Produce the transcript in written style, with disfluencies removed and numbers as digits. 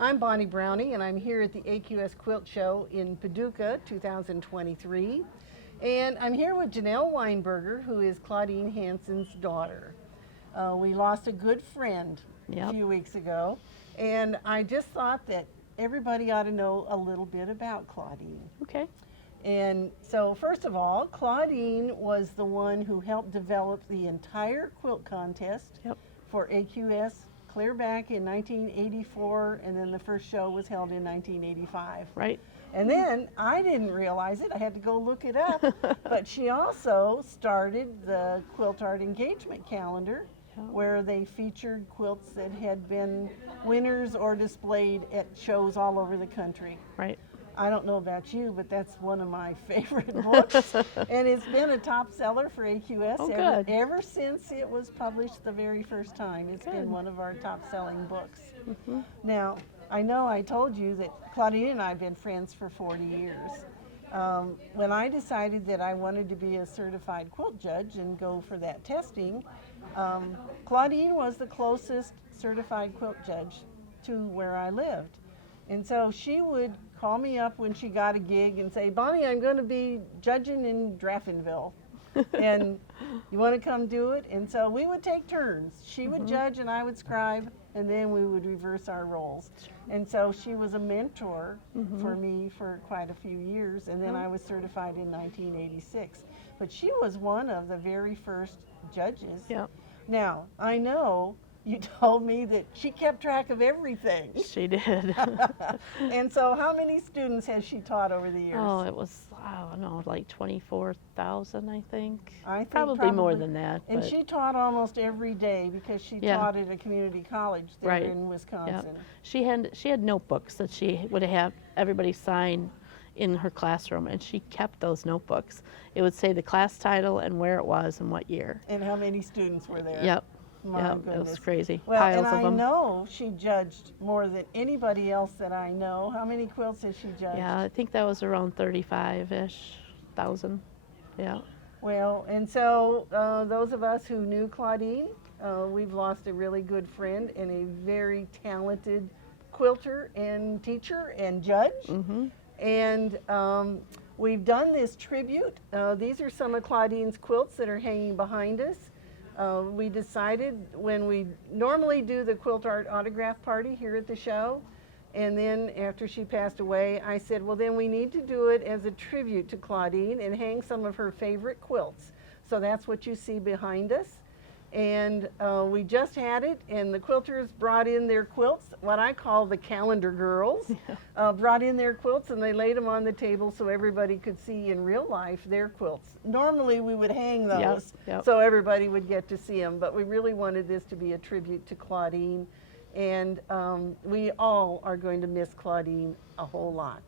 I'm Bonnie Browning, and I'm here at the AQS Quilt Show in Paducah 2023. And I'm here with Janell Weinberger, who is Klaudeen Hansen's daughter. We lost a good friend a few weeks ago, and I just thought that everybody ought to know a little bit about Klaudeen. Okay. And so first of all, Klaudeen was the one who helped develop the entire quilt contest for AQS clear back in 1984, and then the first show was held in 1985. Right. And then I didn't realize it, I had to go look it up, but she also started the Quilt Art Engagement Calendar, where they featured quilts that had been winners or displayed at shows all over the country. Right. I don't know about you, but that's one of my favorite books, and it's been a top seller for AQS ever since it was published the very first time. It's been one of our top selling books. Now, I know I told you that Klaudeen and I have been friends for 40 years. When I decided that I wanted to be a certified quilt judge and go for that testing, Klaudeen was the closest certified quilt judge to where I lived. And so she would call me up when she got a gig and say, Bonnie, I'm going to be judging in Draftonville, and you want to come do it? And so we would take turns. She would judge and I would scribe, and then we would reverse our roles. And so she was a mentor for me for quite a few years, and then I was certified in 1986. But she was one of the very first judges. Now, I know you told me that she kept track of everything. She did. And so how many students has she taught over the years? Oh, it was, I don't know, like 24,000, I think. I think probably more than that. And she taught almost every day because she taught at a community college there in Wisconsin. She had notebooks that she would have everybody sign in her classroom, and she kept those notebooks. It would say the class title and where it was and what year. And how many students were there. Yep. My It was crazy. Well, Piles and of I them. know she judged more than anybody else that I know. How many quilts has she judged? Yeah, I think that was around 35-ish thousand. Yeah. Well, and so those of us who knew Klaudeen, we've lost a really good friend and a very talented quilter and teacher and judge. And we've done this tribute. These are some of Klaudeen's quilts that are hanging behind us. We decided when we normally do the quilt art autograph party here at the show, and then after she passed away, I said, well, then we need to do it as a tribute to Klaudeen and hang some of her favorite quilts. So that's what you see behind us. And we just had it, and the quilters brought in their quilts, what I call the calendar girls, brought in their quilts, and they laid them on the table so everybody could see in real life their quilts. Normally we would hang those so everybody would get to see them, but we really wanted this to be a tribute to Klaudeen, and we all are going to miss Klaudeen a whole lot.